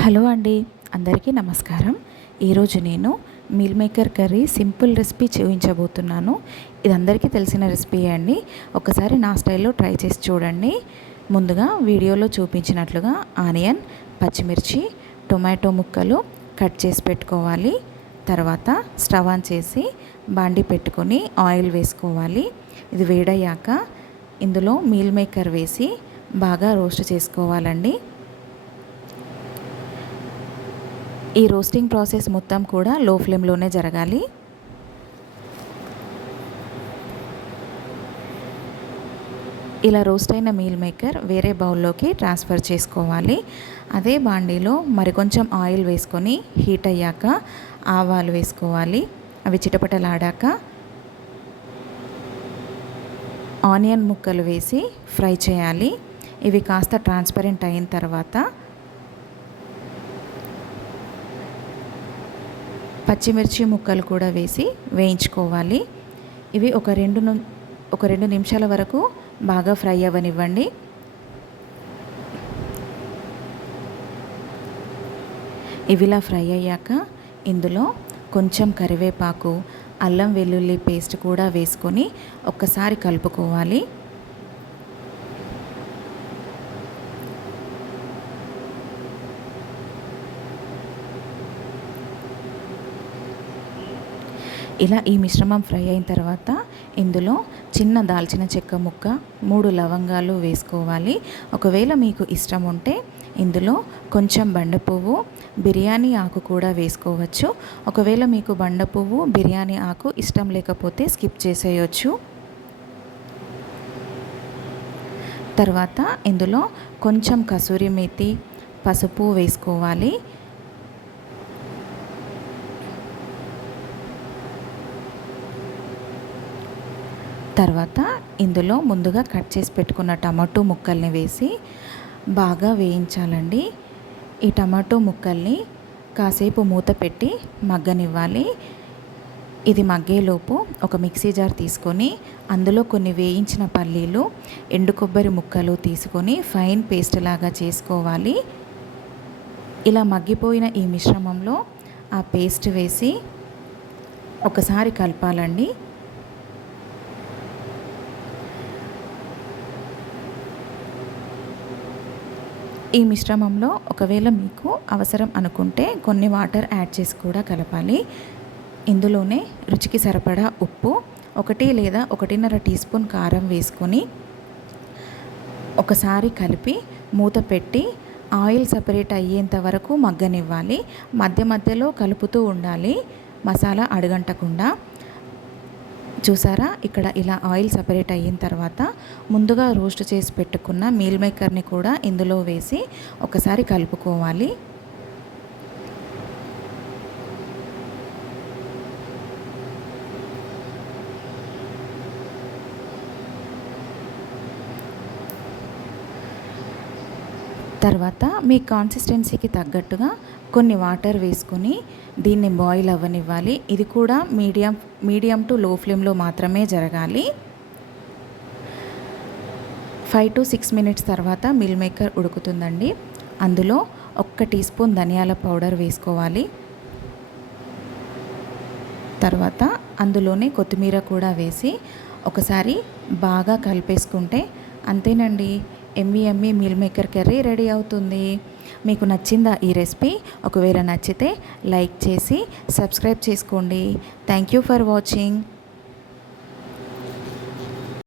Hello అండి అందరికీ నమస్కారం. ఈరోజు నేను meal maker curry simple recipe చూపించబోతున్నాను. ఇది అందరికీ తెలిసిన రెసిపీ అండి. ఒకసారి నా స్టైల్లో ట్రై చేసి చూడండి. ముందుగా వీడియోలో చూపించినట్లుగా ఆనియన్ పచ్చిమిర్చి టొమాటో ముక్కలు కట్ చేసి పెట్టుకోవాలి. తర్వాత స్టవ్ ఆన్ చేసి బాండి పెట్టుకొని ఆయిల్ వేసుకోవాలి. ఇది వేడయ్యాక ఇందులో మీల్ మేకర్ వేసి బాగా రోస్ట్ చేసుకోవాలండి. ఈ రోస్టింగ్ ప్రాసెస్ మొత్తం కూడా లో ఫ్లేమ్లోనే జరగాలి. ఇలా రోస్ట్ అయిన మీల్ మేకర్ వేరే బౌల్లోకి ట్రాన్స్ఫర్ చేసుకోవాలి. అదే బాండీలో మరికొంచెం ఆయిల్ వేసుకొని హీట్ అయ్యాక ఆవాలు వేసుకోవాలి. అవి చిటపటలాడాక ఆనియన్ ముక్కలు వేసి ఫ్రై చేయాలి. ఇవి కాస్త ట్రాన్స్పరెంట్ అయిన తర్వాత పచ్చిమిర్చి ముక్కలు కూడా వేసి వేయించుకోవాలి. ఇవి ఒక రెండు ఒక రెండు నిమిషాల వరకు బాగా ఫ్రై అవ్వనివ్వండి. ఇవిలా ఫ్రై అయ్యాక ఇందులో కొంచెం కరివేపాకు అల్లం వెల్లుల్లి పేస్ట్ కూడా వేసుకొని ఒక్కసారి కలుపుకోవాలి. ఇలా ఈ మిశ్రమం ఫ్రై అయిన తర్వాత ఇందులో చిన్న దాల్చిన చెక్క ముక్క మూడు లవంగాలు వేసుకోవాలి. ఒకవేళ మీకు ఇష్టం ఉంటే ఇందులో కొంచెం బండ పువ్వు బిర్యానీ ఆకు కూడా వేసుకోవచ్చు. ఒకవేళ మీకు బండ పువ్వు బిర్యానీ ఆకు ఇష్టం లేకపోతే స్కిప్ చేసేయచ్చు. తర్వాత ఇందులో కొంచెం కసూరి మేతి పసుపు వేసుకోవాలి. తర్వాత ఇందులో ముందుగా కట్ చేసి పెట్టుకున్న టమాటో ముక్కల్ని వేసి బాగా వేయించాలండి. ఈ టమాటో ముక్కల్ని కాసేపు మూత పెట్టి మగ్గనివ్వాలి. ఇది మగ్గేలోపు ఒక మిక్సీ జార్ తీసుకొని అందులో కొన్ని వేయించిన పల్లీలు ఎండు కొబ్బరి ముక్కలు తీసుకొని ఫైన్ పేస్ట్ లాగా చేసుకోవాలి. ఇలా మగ్గిపోయిన ఈ మిశ్రమంలో ఆ పేస్ట్ వేసి ఒకసారి కలపాలండి. ఈ మిశ్రమంలో ఒకవేళ మీకు అవసరం అనుకుంటే కొన్ని వాటర్ యాడ్ చేసి కూడా కలపాలి. ఇందులోనే రుచికి సరిపడా ఉప్పు ఒకటి లేదా ఒకటిన్నర టీ స్పూన్ కారం వేసుకొని ఒకసారి కలిపి మూత పెట్టి ఆయిల్ సపరేట్ అయ్యేంత వరకు మగ్గనివ్వాలి. మధ్య మధ్యలో కలుపుతూ ఉండాలి. మసాలా అడగంటకుండా చూసారా? ఇక్కడ ఇలా ఆయిల్ సపరేట్ అయిన తర్వాత ముందుగా రోస్ట్ చేసి పెట్టుకున్న మీల్ మేకర్ని కూడా ఇందులో వేసి ఒకసారి కలుపుకోవాలి. తర్వాత మీ కాన్సిస్టెన్సీకి తగ్గట్టుగా కొన్ని వాటర్ వేసుకొని దీన్ని బాయిల్ అవ్వనివ్వాలి. ఇది కూడా మీడియం మీడియం టు లో ఫ్లేమ్లో మాత్రమే జరగాలి. ఫైవ్ టు సిక్స్ మినిట్స్ తర్వాత మిల్ మేకర్ ఉడుకుతుందండి. అందులో ఒక్క టీ స్పూన్ ధనియాల పౌడర్ వేసుకోవాలి. తర్వాత అందులోనే కొత్తిమీర కూడా వేసి ఒకసారి బాగా కలిపేసుకుంటే అంతేనండి. ఎమ్మి ఎమ్మి మీల్ మేకర్ కర్రీ రెడీ అవుతుంది. మీకు నచ్చిందా ఈ రెసిపీ ఒకవేళ నచ్చితే లైక్ చేసి సబ్స్క్రైబ్ చేసుకోండి. Thank you for watching